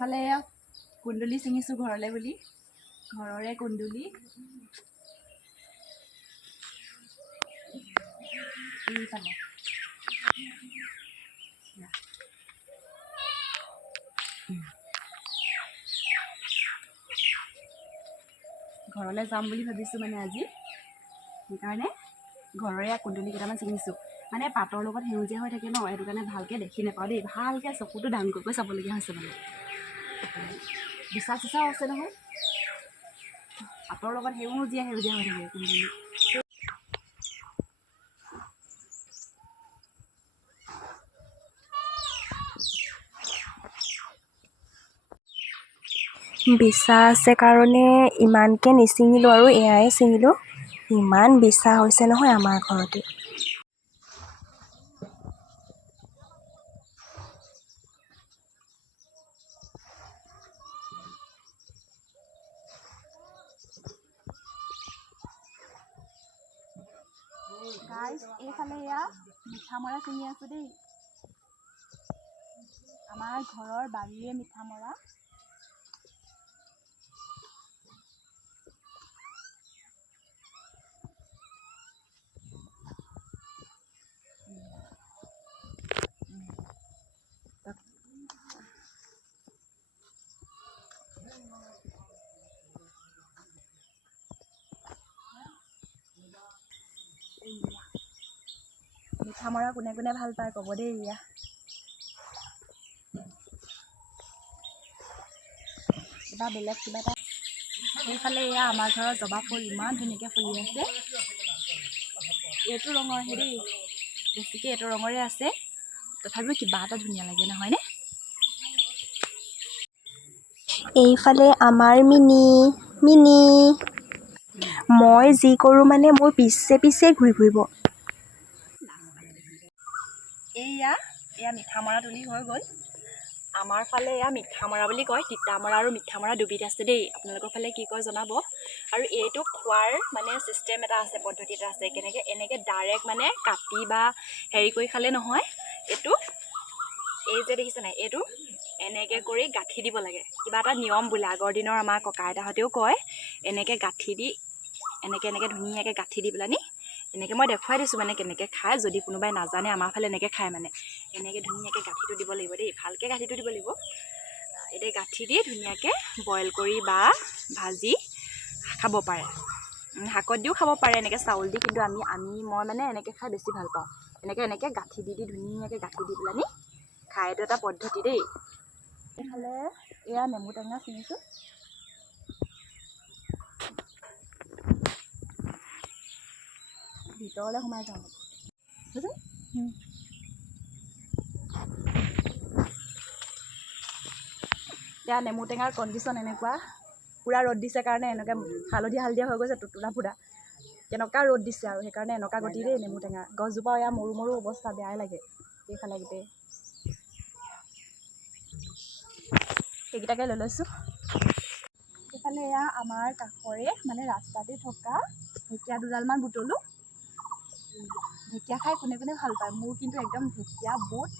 এইফালে কুন্দুলি ছিঙিছোঁ ঘৰলৈ বুলি, ঘৰৰে কুন্দুলি। এইফালে ঘৰলৈ যাম বুলি ভাবিছোঁ মানে আজি, সেইকাৰণে ঘৰৰে কুন্দুলি কেইটামান ছিঙিছোঁ। মানে পাতৰ লগত সেউজীয়া হৈ থাকে ন, সেইটো কাৰণে ভালকৈ দেখি নাপাওঁ দেই, ভালকৈ চকুটো ডাঙৰকৈ চাবলগীয়া হৈছে মানে। বিচা চিচাও আছে নহয়, পাতৰ লগত সেউজীয়া সেউজীয়া হৈ থাকে কুন্দুলি। বিচা আছে কাৰণে ইমানকৈ নিচিঙিলোঁ আৰু এয়াই ছিঙিলোঁ। ইমান বিচা হৈছে নহয় আমাৰ ঘৰতে। গাইজ এইফালে এয়া মিঠামৰা ছিঙি আছোঁ দেই, আমাৰ ঘৰৰ বাৰীৰে মিঠামৰা। মিঠামৰা কোনে কোনে ভাল পায় ক'ব দেই। এয়া কিবা বেলেগ কিবা এটা। সেইফালে এয়া আমাৰ ঘৰৰ জবা ফুল ইমান ধুনীয়াকৈ ফুলি আছে। এইটো ৰঙৰ হেৰি, বেছিকৈ এইটো ৰঙৰে আছে, তথাপিও কিবা এটা ধুনীয়া লাগে নহয়নে? এইফালে আমাৰ মিনি মই যি কৰোঁ মানে মোৰ পিছে পিছে ঘূৰি ফুৰিব। এয়া মিঠামৰা তুলি হৈ গ'ল। আমাৰ ফালে এয়া মিঠামৰা বুলি কয়, তিতামৰা আৰু মিঠামৰা দুবিধ আছে দেই, আপোনালোকৰ ফালে কি কয় জনাব। আৰু এইটো খোৱাৰ মানে ছিষ্টেম এটা আছে, পদ্ধতি এটা আছে, কেনেকৈ এনেকৈ ডাইৰেক্ট মানে কাটি বা হেৰি কৰি খালে নহয়। এইটো এই যে দেখিছে নাই, এইটো এনেকৈ কৰি গাঁঠি দিব লাগে, কিবা এটা নিয়ম বোলে। আগৰ দিনৰ আমাৰ ককা আইতাহঁতেও কয়, এনেকৈ গাঁঠি দি এনেকৈ ধুনীয়াকৈ গাঁঠি দি পেলানি এনেকৈ মই দেখুৱাই দিছোঁ মানে কেনেকৈ খায়। যদি কোনোবাই নাজানে, আমাৰ ফালে এনেকৈ খায় মানে, এনেকৈ ধুনীয়াকৈ গাঁঠিটো দিব লাগিব দেই, ভালকৈ গাঁঠিটো দিব লাগিব। এতিয়া গাঁঠি দি ধুনীয়াকৈ বইল কৰি বা ভাজি খাব পাৰে, শাকত দিও খাব পাৰে, এনেকৈ চাউল দি। কিন্তু মই মানে এনেকৈ খাই বেছি ভাল পাওঁ। এনেকৈ গাঁঠি দি ধুনীয়াকৈ গাঁঠি দি পেলানি খাই, এইটো এটা পদ্ধতি দেই। এইফালে এয়া নেমু টেঙা ছিঙিছোঁ। ভিতৰলৈ সোমাই যাওঁ বুজিছে। এতিয়া নেমু টেঙাৰ কণ্ডিশ্যন এনেকুৱা, পূৰা ৰ'দ দিছে কাৰণে এনেকৈ হালধীয়া হৈ গৈছে, টুটুলা ফুটা কেনেকুৱা ৰ'দ দিছে আৰু সেইকাৰণে এনেকুৱা গতি দেই নেমু টেঙা। গছজোপা এয়া মৰু অৱস্থা, বেয়াই লাগে। এইফালে গোটেই সেইকেইটাকে লৈ লৈছোঁ। এইফালে এয়া আমাৰ কাষৰে মানে ৰাস্তাতে থকা ঢেকীয়া দুডালমান বুটলোঁ। ঢেকীয়া খাই কোনে কোনে ভাল পায়, মোৰ কিন্তু একদম ঢেকীয়া বুট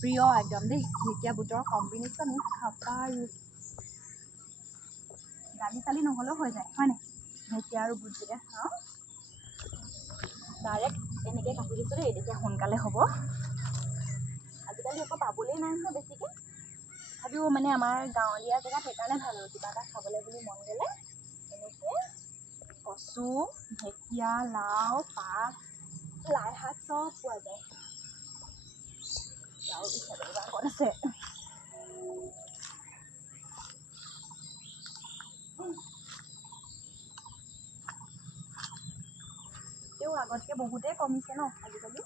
প্ৰিয় একদম দেই। ঢেকীয়া বুটৰ কম্বিনেশ্যন খাবা আৰু দালি চালি নহ'লেও হৈ যায়, হয় নাই? ঢেকীয়া আৰু বুট যেতিয়া খাওঁ, ডাইৰেক্ট এনেকৈ কাটি দিছোঁ দেই, তেতিয়া সোনকালে হ'ব। আজিকালি একো পাবলেই নাই নহয় বেছিকৈ, তথাপিও মানে আমাৰ গাঁৱলীয়া জেগাত সেইকাৰণে ভাল আৰু কিবা এটা খাবলৈ বুলি মন গ'লে এনেকৈ কচু, ঢেকীয়া, লাও, পাত, লাই শাক চব পোৱা যায়। আৰু পিছত ক'ত আছে তেও আগতকৈ বহুতেই কমিছে ন আজিকালি।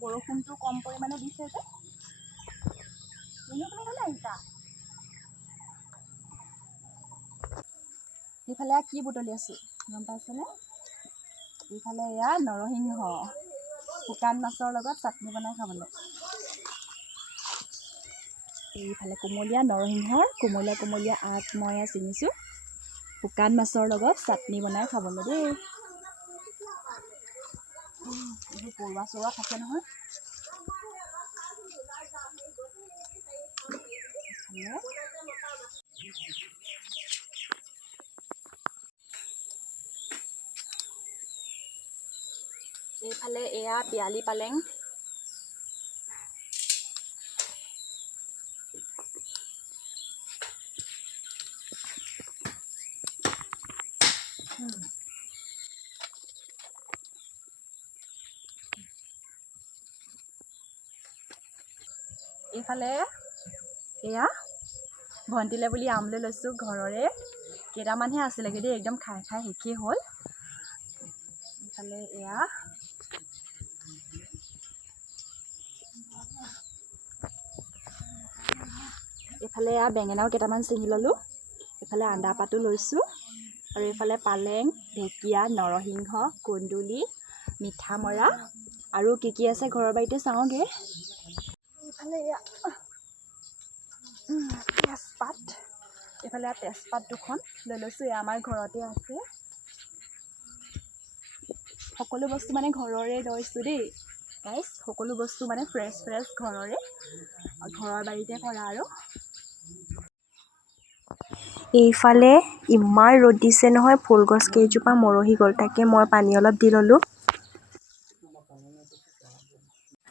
বৰষুণটো কম পৰিমাণে দিছে যে। তুমি ক'লে আহিছা? সেইফালে কি বুটলি আছোঁ গম পাইছেনে? এইফালে এয়া নৰসিংহ, শুকান মাছৰ লগত চাটনি বনাই খাবলৈ। এইফালে নৰসিংহৰ কোমলীয়া আগ মই ছিঙিছোঁ, শুকান মাছৰ লগত চাটনি বনাই খাবলৈ দেই। এইবোৰ পৰুৱা চৰুৱা থাকে নহয়। এইফালে এয়া পিয়ালি পালেং। এইফালে এয়া ভণ্টিলে বুলি আম লৈ লৈছোঁ ঘৰৰে। কেইটামানহে আছিলেগৈ দেই, একদম খাই খাই শেষেই হ'ল। এইফালে এয়া বেঙেনাও কেইটামান ছিঙি ল'লোঁ। এইফালে আদা পাতো লৈছোঁ আৰু এইফালে পালেং, ঢেকীয়া, নৰসিংহ, কুন্দুলি, মিঠামৰা আৰু কি আছে ঘৰৰ বাৰীতে চাওঁগৈ। এইফালে এয়া তেজপাত, এইফালে তেজপাত দুখন লৈ লৈছোঁ। এয়া আমাৰ ঘৰতে আছে। সকলো বস্তু মানে ঘৰৰে লৈছোঁ দেই গাইছ। সকলো বস্তু মানে ফ্ৰেছ ঘৰৰে, ঘৰৰ বাৰীতে কৰা আৰু। এইফালে ইমান ৰ'দ দিছে নহয়, ফুলগছ কেইজোপা মৰহি গ'ল। তাকে মই পানী অলপ দি ল'লোঁ।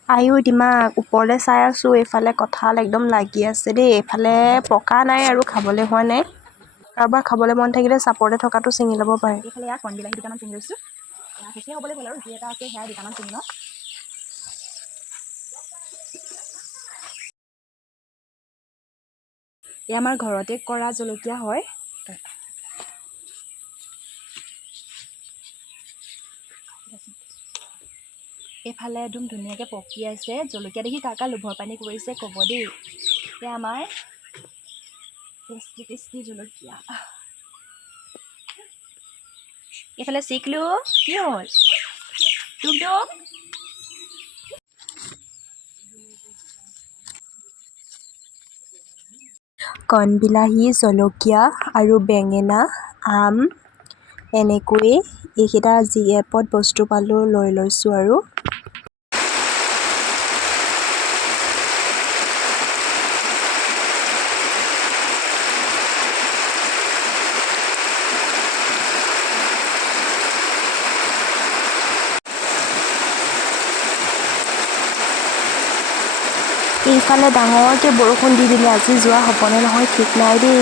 আয়ো দিমাক, ওপৰলৈ চাই আছোঁ। এইফালে কঁঠাল একদম লাগি আছে দেই। এইফালে পকা নাই আৰু খাবলৈ হোৱা নাই। কাৰোবাৰ খাবলৈ মন থাকিলে চাপৰতে থকাটো ছিঙি ল'ব পাৰে। এইফালে এয়া কণ বিলাহী দুটামান ছিঙি লৈছোঁ। শেষেই হ'বলৈ গ'ল আৰু যি এটা আছে সেয়া দুটামান ছিঙি লওঁ। এয়া আমাৰ ঘৰতে কৰা জলকীয়া হয়। এইফালে একদম ধুনীয়াকৈ পকি আছে। জলকীয়া দেখি কাৰ লোভৰ পানী কৰিছে ক'ব দেই। এয়া আমাৰ টেষ্টি জলকীয়া। এইফালে চিকলো কি হ'ল? টুক কণবিলাহী, জলকীয়া আৰু বেঙেনা, আম এনেকৈয়ে এইকেইটা যি এপত বস্তু পালোঁ লৈ লৈছোঁ আৰু। এইফালে ডাঙৰকৈ বৰষুণ দি দিলে। আজি যোৱা হ'বনে নহয় ঠিক নাই দেই।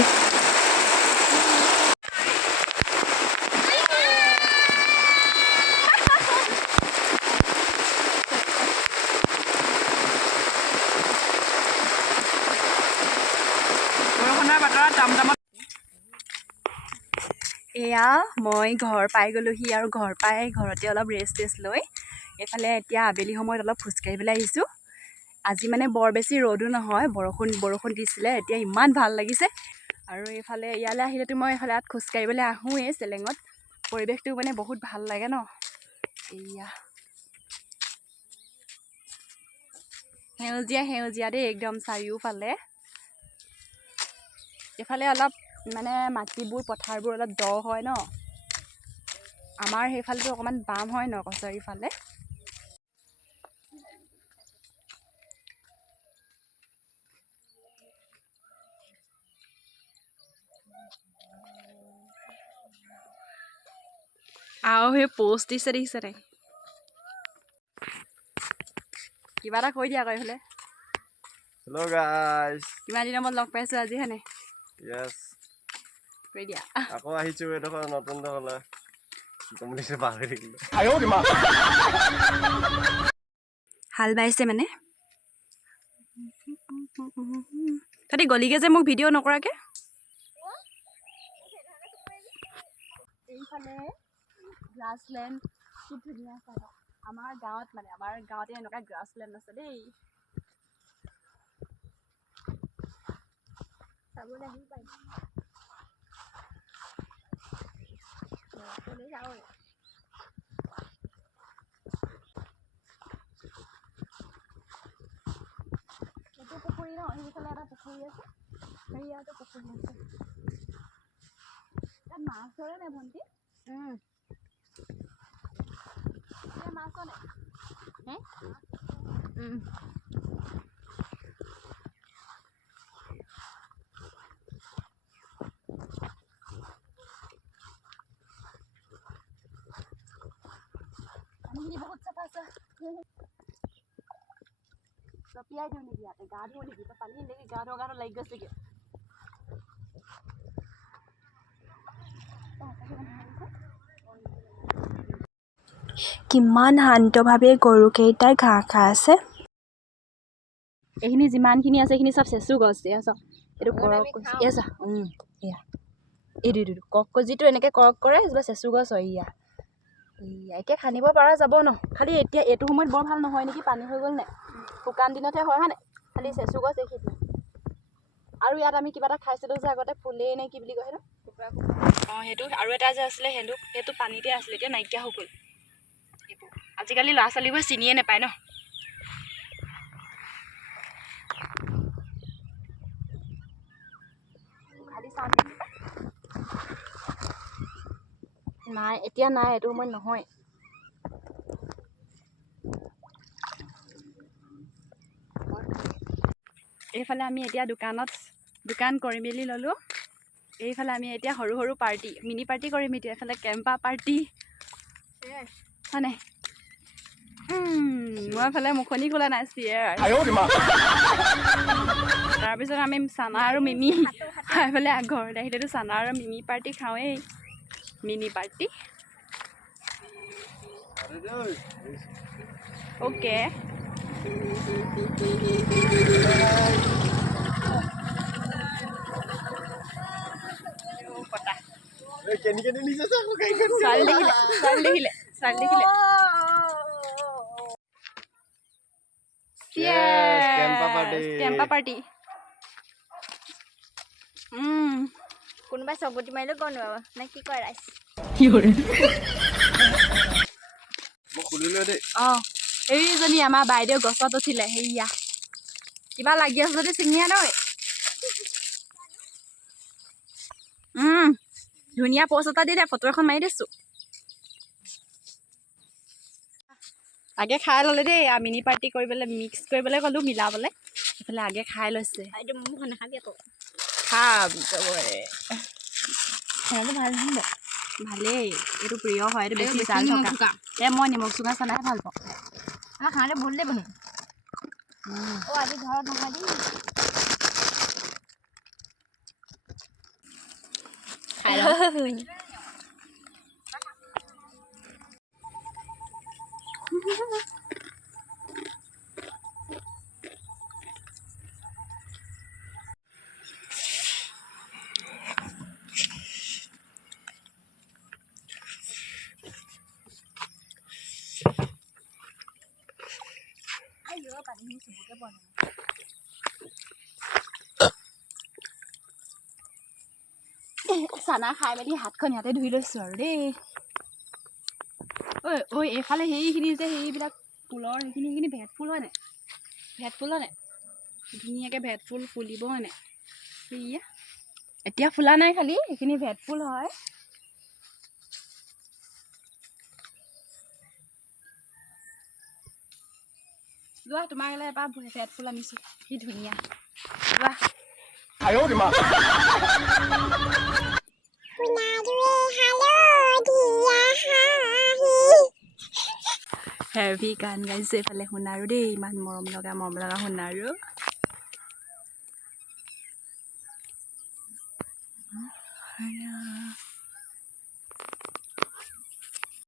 এয়া মই ঘৰ পাই গ'লোহি আৰু ঘৰ পাই ঘৰতে অলপ ৰেষ্ট লৈ এইফালে এতিয়া আবেলি সময়ত অলপ খোজকাঢ়িবলৈ আহিছোঁ। আজি মানে বৰ বেছি ৰ'দো নহয়, বৰষুণ দিছিলে। এতিয়া ইমান ভাল লাগিছে। আৰু এইফালে ইয়ালৈ আহিলেতো মই এইফালে ইয়াত খোজকাঢ়িবলৈ আহোঁৱেই চেলেঙত। পৰিৱেশটো মানে বহুত ভাল লাগে ন। এয়া সেউজীয়া দেই একদম চাৰিওফালে। এইফালে অলপ মানে মাটিবোৰ পথাৰবোৰ অলপ দ হয় ন। আমাৰ সেইফালেতো অকণমান বাম হয় ন কছাৰীফালে। আৰু সেই পোষ্ট দিছে দেখিছে নাই? কিবা এটা কৈ দিয়া আকৌ এইফালে। হেল্ল' গাইজ, কিমান দিনৰ মূৰত লগ পাইছোঁ আজি হয়নে? য়েছ, কৈ দিয়া। আকৌ আহিছোঁ এইডোখৰ নতুন ডোখৰলৈ। কি ক'ম বুলিছে পাহৰি থাকিলোঁ। হাল বাইছে মানে তহঁতি গলিগে যে মোক ভিডিঅ' নকৰাকে। এইফালে গ্ৰাছলেণ্ড কি ধুনীয়া চাই। আমাৰ গাঁৱতে এনেকুৱা গ্ৰাছলেণ্ড আছে দেই। চাবলৈ আহি পাইছোঁ। এইটো পুখুৰী ন, সেইফালে এটা পুখুৰী আছে, সেইয়াতো পুখুৰী আছে। তাত মাছ ধৰে নাই ভণ্টি? মাছ ধৰে নাই? পানীখিনি বহুত চাফা আছে জপিয়াই দিওঁ নেকি ইয়াতে গা ধুওঁ নেকি পানী নেকি গা ধোৱা গাটো লাগি গৈছেগৈ কিমান শান্তভাৱে গৰুকেইটাই ঘাঁহ খাই আছে। এইখিনি যিমানখিনি আছে এইখিনি চব চেচু গছ এয়া চব এইটো কৰক এয়া চা এয়া এইটো কক যিটো এনেকৈ কৰক কৰে কিবা চেচু গছ হয় এয়া একে খান্দিব পৰা যাব ন খালি এতিয়া এইটো সময়ত বৰ ভাল নহয় নেকি পানী হৈ গ'ল নাই শুকান দিনতহে হয় হয় নাই খালি চেচু গছ এইখিনি আৰু ইয়াত আমি কিবা এটা খাইছিলোঁ যে আগতে ফুলেই নে কি বুলি কয় সেইটো অঁ সেইটো আৰু এটা যে আছিলে সেইটো পানীতে আছিলে এতিয়া নাইকিয়া হৈ গ'ল এইবোৰ আজিকালি ল'ৰা ছোৱালীবোৰে চিনিয়ে নাপায় ন নাই এতিয়া নাই এইটো সময়ত নহয় এইফালে আমি এতিয়া দোকান কৰি মেলি ল'লোঁ এইফালে আমি এতিয়া সৰু সৰু পাৰ্টি মিনি পাৰ্টি কৰিম এতিয়া এইফালে কেম্পা পাৰ্টি হয় নাই মই এইফালে মুখনি খোলা নাই তাৰপিছত আমি চানা আৰু মিমি এইফালে ঘৰত আহিলেতো চানা আৰু মিমি পাৰ্টি খাওঁৱেই মিনি পাৰ্টি অ'কে ছোৱালী দেখিলে কেম্পা পাৰ্টি কোনোবাই চগতি মাৰিলেও কওঁ নোৱাৰো নে কি কয় ৰাইচ অঁ এইজনী আমাৰ বাইদেউ গছত উঠিলে সেয়া কিবা লাগি আছে যদি ছিঙি আনৈ ধুনীয়া প'ষ্ট এটা দি দে ফটো এখন মাৰি দিছোঁ আগে খাই ল'লে দেই মিনি পাৰ্টি কৰিবলৈ মিক্স কৰিবলৈ ক'লোঁ মিলাবলৈ এইফালে আগে খাই লৈছে খাম ভাল নহয় ভালেই এইটো প্ৰিয় হয় এইটো বেছি জাল থকা মই নিমখ চুঙা চানাহে ভাল পাওঁ খাওঁতে ভুল দেই বহি আজি ঘৰত নহয় দেই খাই চানা খাই মেলি হাতখন ইয়াতে ধুই লৈছোঁ আৰু দেই ঐ এইফালে সেইখিনি যে সেইবিলাক ফুলৰ সেইখিনি ভেট ফুল হয় নাই ধুনীয়াকৈ ভেট ফুল ফুলিব হয় নাই সেয়া এতিয়া ফুলা নাই খালি সেইখিনি ভেট ফুল হয় লোৱা তোমাৰ গ'লে এবাৰ ভেট ফুল আনিছোঁ কি ধুনীয়া লোৱা হেভি গান গাইছে এইফালে শুনাৰো দেই ইমান মৰম লগা শুনাৰো